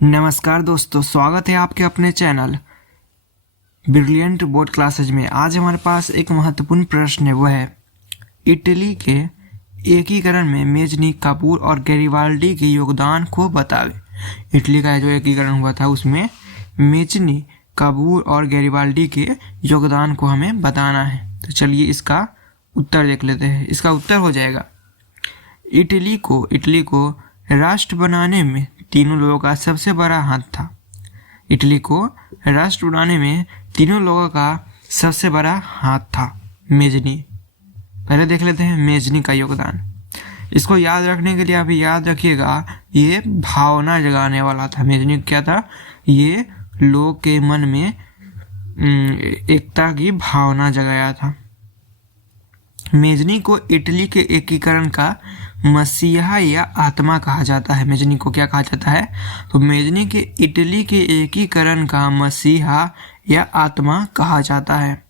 नमस्कार दोस्तों, स्वागत है आपके अपने चैनल ब्रिलियंट बोर्ड क्लासेज में। आज हमारे पास एक महत्वपूर्ण प्रश्न है, वह है इटली के एकीकरण में मेजनी, कापूर और गैरिबाल्डी के योगदान को बतावे। इटली का जो एकीकरण हुआ था उसमें मेजनी, कापूर और गैरिबाल्डी के योगदान को हमें बताना है। तो चलिए इसका उत्तर देख लेते हैं। इसका उत्तर हो जाएगा इटली को राष्ट्र बनाने में तीनों लोगों का सबसे बड़ा हाथ था। इटली को राष्ट्र बनाने में तीनों लोगों का सबसे बड़ा हाथ था मेजनी। पहले देख लेते हैं मेजनी का योगदान। इसको याद रखने के लिए आप याद रखिएगा, ये भावना जगाने वाला था। मेजनी क्या था? ये लोग के मन में एकता की भावना जगाया था। मेजनी को इटली के एकीकरण का मसीहा या आत्मा कहा जाता है। मेजनी को क्या कहा जाता है? तो मेजनी के इटली के एकीकरण का मसीहा या आत्मा कहा जाता है।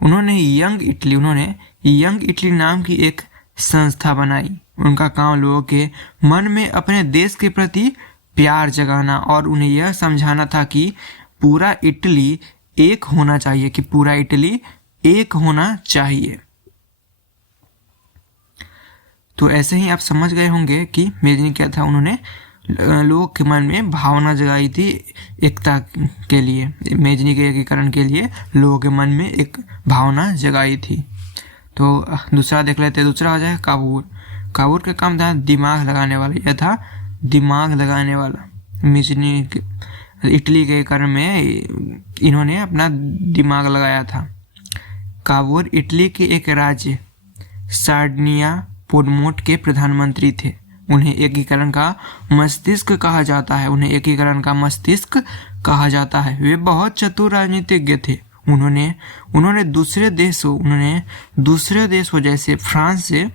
उन्होंने यंग इटली नाम की एक संस्था बनाई। उनका काम लोगों के मन में अपने देश के प्रति प्यार जगाना और उन्हें यह समझाना था कि पूरा इटली एक होना चाहिए। तो ऐसे ही आप समझ गए होंगे कि मेजनी क्या था। उन्होंने लोगों के मन में भावना जगाई थी एकता के लिए। मेजनी के एकीकरण के लिए लोगों के मन में एक भावना जगाई थी। तो दूसरा देख लेते हैं। दूसरा हो जाए काबूर का काम था दिमाग लगाने वाला। यह था दिमाग लगाने वाला। मेजनी इटली के एकीकरण में इन्होंने अपना दिमाग लगाया था। काबूर इटली के एक राज्य सार्डिनिया पोडमोट के प्रधानमंत्री थे। उन्हें एकीकरण का मस्तिष्क कहा जाता है। वे बहुत चतुर राजनीतिज्ञ थे। उन्होंने दूसरे देशों जैसे फ्रांस से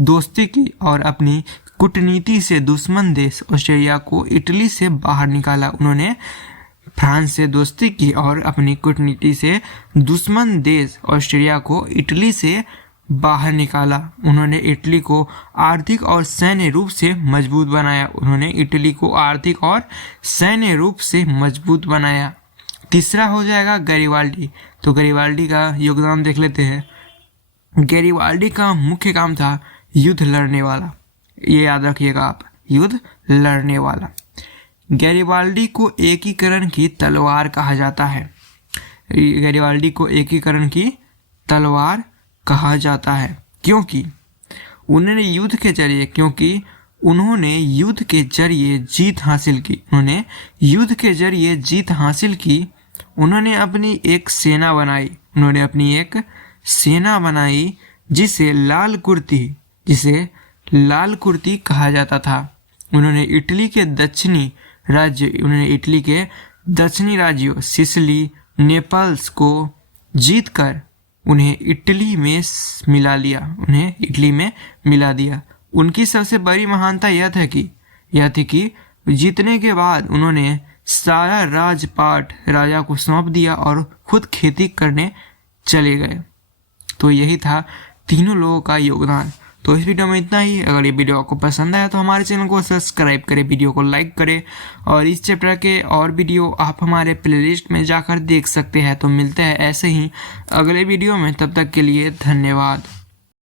दोस्ती की और अपनी कूटनीति से दुश्मन देश ऑस्ट्रिया को इटली से बाहर निकाला। उन्होंने फ्रांस से दोस्ती की और अपनी कूटनीति से दुश्मन देश ऑस्ट्रिया को इटली से बाहर निकाला। उन्होंने इटली को आर्थिक और सैन्य रूप से मजबूत बनाया। तीसरा हो जाएगा गैरिबाल्डी। तो गैरिबाल्डी का योगदान देख लेते हैं। गैरिबाल्डी का मुख्य काम था युद्ध लड़ने वाला। ये याद रखिएगा आप, युद्ध लड़ने वाला। गैरिबाल्डी को एकीकरण की तलवार कहा जाता है। गैरिबाल्डी को एकीकरण की तलवार कहा जाता है क्योंकि उन्होंने युद्ध के जरिए जीत हासिल की। उन्होंने अपनी एक सेना बनाई जिसे लाल कुर्ती कहा जाता था। उन्होंने इटली के दक्षिणी राज्यों सिसिली, नेपल्स को जीतकर उन्हें इटली में मिला दिया। उनकी सबसे बड़ी महानता यह थी कि जीतने के बाद उन्होंने सारा राजपाट राजा को सौंप दिया और खुद खेती करने चले गए। तो यही था तीनों लोगों का योगदान। तो इस वीडियो में इतना ही। अगर ये वीडियो आपको पसंद आया तो हमारे चैनल को सब्सक्राइब करें, वीडियो को लाइक करें और इस चैप्टर के और वीडियो आप हमारे प्लेलिस्ट में जाकर देख सकते हैं। तो मिलते हैं ऐसे ही अगले वीडियो में, तब तक के लिए धन्यवाद।